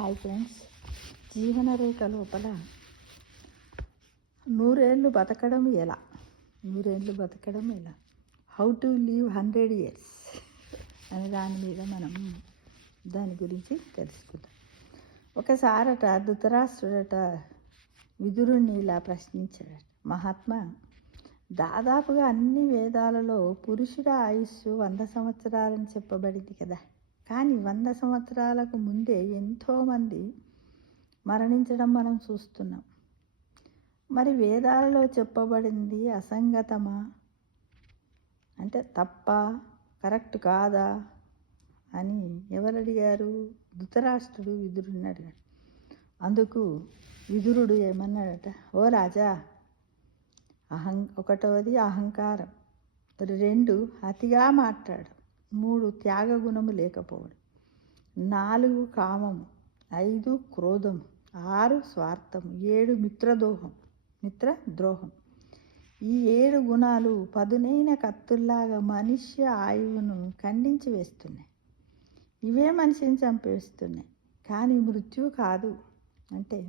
Hi friends, జీవన రేఖ లోపల నూరేళ్ళు బతకడం ఎలా, నూరేళ్ళు బతకడం ఎలా, హౌ టు లివ్ 100 years అనే దాని మీద మనం దాని గురించి తెలుసుకుందాం. ఒకసారట ధృతరాష్ట్రుడట విదురుణ్ణి ఇలా ప్రశ్నించాడట. మహాత్మా, దాదాపుగా అన్ని వేదాలలో పురుషుడి ఆయుస్సు 100 సంవత్సరాలని చెప్పబడింది కదా, కానీ 100 సంవత్సరాలకు ముందే ఎంతోమంది మరణించడం మనం చూస్తున్నాం. మరి వేదాలలో చెప్పబడింది అసంగతమా, అంటే తప్ప, కరెక్ట్ కాదా అని ఎవరు అడిగారు? ధృతరాష్ట్రుడు విదురుడిని అడిగాడు. అందుకు విదురుడు ఏమన్నాడట, ఓ రాజా, ఒకటవది అహంకారం, 2 అతిగా మాట్లాడు, 3 త్యాగ గుణము లేకపోవడం, 4 కామము, 5 క్రోధము, 6 స్వార్థము, 7 మిత్రద్రోహం. ఈ 7 గుణాలు పదునైన కత్తుల్లాగా మనిషి ఆయువును ఖండించి వేస్తున్నాయి. ఇవే మనిషిని చంపేస్తున్నాయి, కానీ మృత్యువు కాదు. అంటే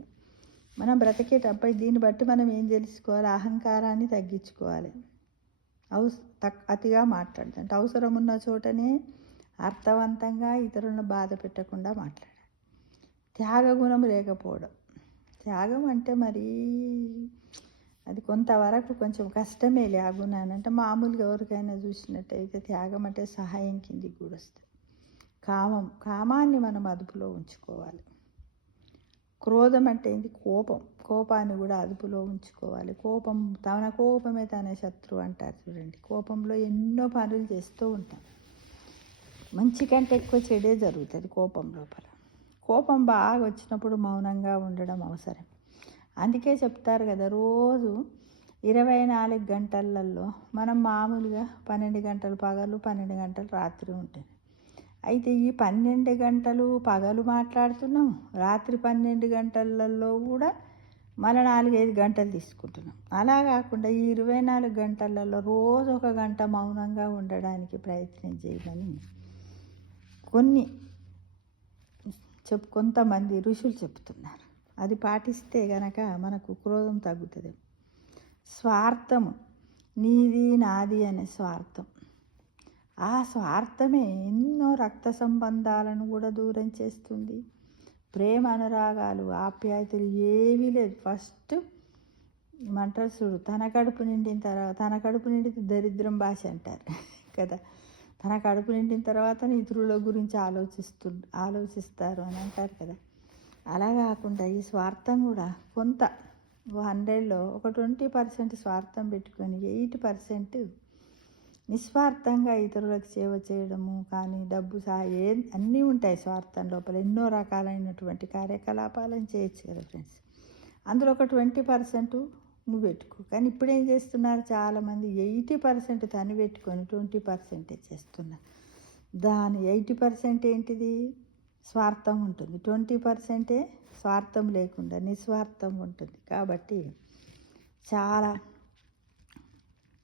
మనం బ్రతికేటప్పుడు దీన్ని బట్టి మనం ఏం తెలుసుకోవాలి? అహంకారాన్ని తగ్గించుకోవాలి. అతిగా మాట్లాడదు, అంటే అవసరం ఉన్న చోటనే అర్థవంతంగా ఇతరులను బాధ పెట్టకుండా మాట్లాడాలి. త్యాగగుణం లేకపోవడం, త్యాగం అంటే మరి అది కొంతవరకు కొంచెం కష్టమేలే. ఆ గుణాన్ని అంటే మామూలుగా ఎవరికైనా చూసినట్టయితే త్యాగం అంటే సహాయం కిందికి కూడా వస్తుంది. కామాన్ని మనం అదుపులో ఉంచుకోవాలి. క్రోధం అంటే ఏంటి? కోపాన్ని కూడా అదుపులో ఉంచుకోవాలి. కోపమే తన శత్రువు అంటారు చూడండి. కోపంలో ఎన్నో పనులు చేస్తూ ఉంటాం. మంచి కంటే ఎక్కువ చెడే జరుగుతుంది కోపం లోపల. కోపం బాగా వచ్చినప్పుడు మౌనంగా ఉండడం అవసరం. అందుకే చెప్తారు కదా, రోజు 24 గంటలలో మనం మామూలుగా 12 గంటలు పగలు, 12 గంటలు రాత్రి ఉంటుంది. అయితే ఈ 12 గంటలు పగలు మాట్లాడుతున్నాం, రాత్రి 12 గంటలలో కూడా మళ్ళీ 4-5 గంటలు తీసుకుంటున్నాం. అలా కాకుండా ఈ 24 గంటలలో రోజు 1 గంట మౌనంగా ఉండడానికి ప్రయత్నం చేయమని కొంతమంది ఋషులు చెప్తున్నారు. అది పాటిస్తే గనక మనకు క్రోధం తగ్గుతుంది. స్వార్థము, నీది నాది అనే స్వార్థం, ఆ స్వార్థమే ఎన్నో రక్త సంబంధాలను కూడా దూరం చేస్తుంది. ప్రేమ, అనురాగాలు, ఆప్యాయతలు ఏవీ లేదు. ఫస్ట్ మంటారు చూడు, తన కడుపు నిండితే దరిద్రం భాష అంటారు కదా. తన కడుపు నిండిన తర్వాత ఇతరుల గురించి ఆలోచిస్తారు అని అంటారు కదా. అలా కాకుండా ఈ స్వార్థం కూడా కొంత 100లో ఒక 20% స్వార్థం పెట్టుకొని 80% నిస్వార్థంగా ఇతరులకు సేవ చేయడము. కానీ డబ్బు సహాయం అన్నీ ఉంటాయి స్వార్థం లోపల. ఎన్నో రకాలైనటువంటి కార్యకలాపాలను చేయొచ్చు కదా ఫ్రెండ్స్. అందులో ఒక 20% నువ్వు పెట్టుకో. కానీ ఇప్పుడు ఏం చేస్తున్నారు చాలామంది? 80% తను పెట్టుకొని 20% చేస్తున్నారు. దాని 80% ఏంటిది? స్వార్థం ఉంటుంది. 20% స్వార్థం లేకుండా నిస్వార్థం ఉంటుంది. కాబట్టి చాలా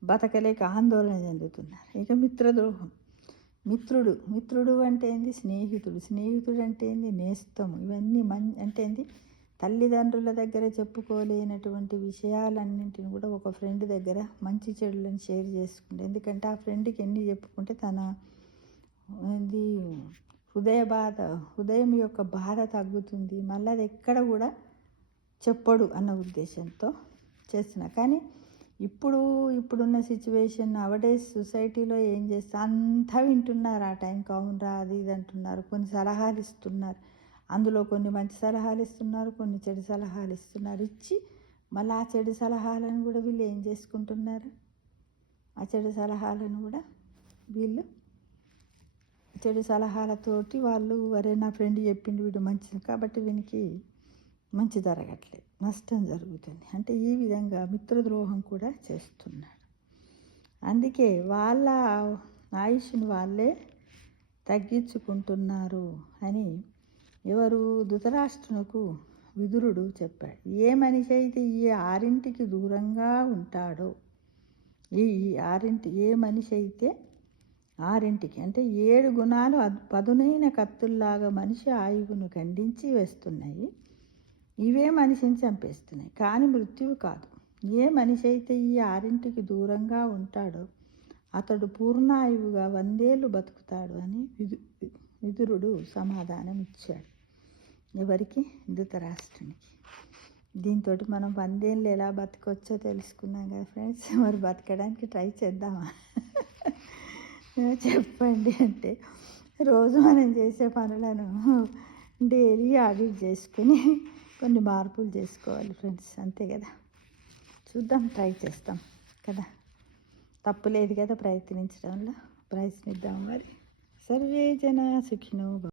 బతకలేక ఆందోళన చెందుతున్నారు. ఇక మిత్రద్రోహం. మిత్రుడు అంటే ఏంది? స్నేహితుడు అంటే ఏంది? నేస్తము. ఇవన్నీ అంటే ఏంది? తల్లిదండ్రుల దగ్గర చెప్పుకోలేనటువంటి విషయాలన్నింటిని కూడా ఒక ఫ్రెండ్ దగ్గర మంచి చెడులను షేర్ చేసుకుంటే, ఎందుకంటే ఆ ఫ్రెండ్కి ఎన్ని చెప్పుకుంటే తన హృదయం యొక్క బాధ తగ్గుతుంది. మళ్ళీ అది ఎక్కడ కూడా చెప్పడు అన్న ఉద్దేశంతో చేస్తున్నా. కానీ ఇప్పుడున్న సిచ్యువేషన్ నవడేస్ సొసైటీలో ఏం చేస్తే అంతా వింటున్నారు. ఆ టైంకి అవునరా అది ఇది అంటున్నారు. కొన్ని సలహాలు ఇస్తున్నారు. అందులో కొన్ని మంచి సలహాలు ఇస్తున్నారు, కొన్ని చెడు సలహాలు ఇస్తున్నారు. ఇచ్చి మళ్ళీ ఆ చెడు సలహాలను కూడా వీళ్ళు ఏం చేసుకుంటున్నారు? ఆ చెడు సలహాలను కూడా వీళ్ళు చెడు సలహాలతోటి వాళ్ళు, అరే నా ఫ్రెండ్ చెప్పిండు వీడు మంచిది కాబట్టి వీనికి మంచి జరగట్లేదు, నష్టం జరుగుతుంది అంటే ఈ విధంగా మిత్రద్రోహం కూడా చేస్తున్నాడు. అందుకే వాళ్ళ ఆయుష్ని వాళ్ళే తగ్గించుకుంటున్నారు అని ఎవరు? ధృతరాష్ట్రునకు విదురుడు చెప్పాడు. ఏ మనిషి అయితే ఈ 6ంటికి దూరంగా ఉంటాడో, ఏ మనిషి అయితే 6ంటికి అంటే 7 గుణాలు పదునైన కత్తుల్లాగా మనిషి ఆయువును ఖండించి వేస్తున్నాయి. ఇవే మనిషిని చంపేస్తున్నాయి, కానీ మృత్యువు కాదు. ఏ మనిషి అయితే ఈ 6ంటికి దూరంగా ఉంటాడో అతడు పూర్ణాయువుగా 100 ఏళ్ళు బతుకుతాడు అని విదురుడు సమాధానం ఇచ్చాడు. ఎవరికి? ధృతరాష్ట్రునికి. దీంతో మనం 100 ఏళ్ళు ఎలా బతకొచ్చో తెలుసుకున్నాం కదా ఫ్రెండ్స్. మరి బతకడానికి ట్రై చేద్దామా? చెప్పండి. అంటే రోజు మనం చేసే పనులను డైలీ ఆడిట్ చేసుకుని కొన్ని మార్పులు చేసుకోవాలి ఫ్రెండ్స్, అంతే కదా. చూద్దాం, ట్రై చేస్తాం కదా, తప్పు లేదు కదా ప్రయత్నించడంలో. ప్రయత్నిద్దాం మరి. సర్వే జన సుఖినో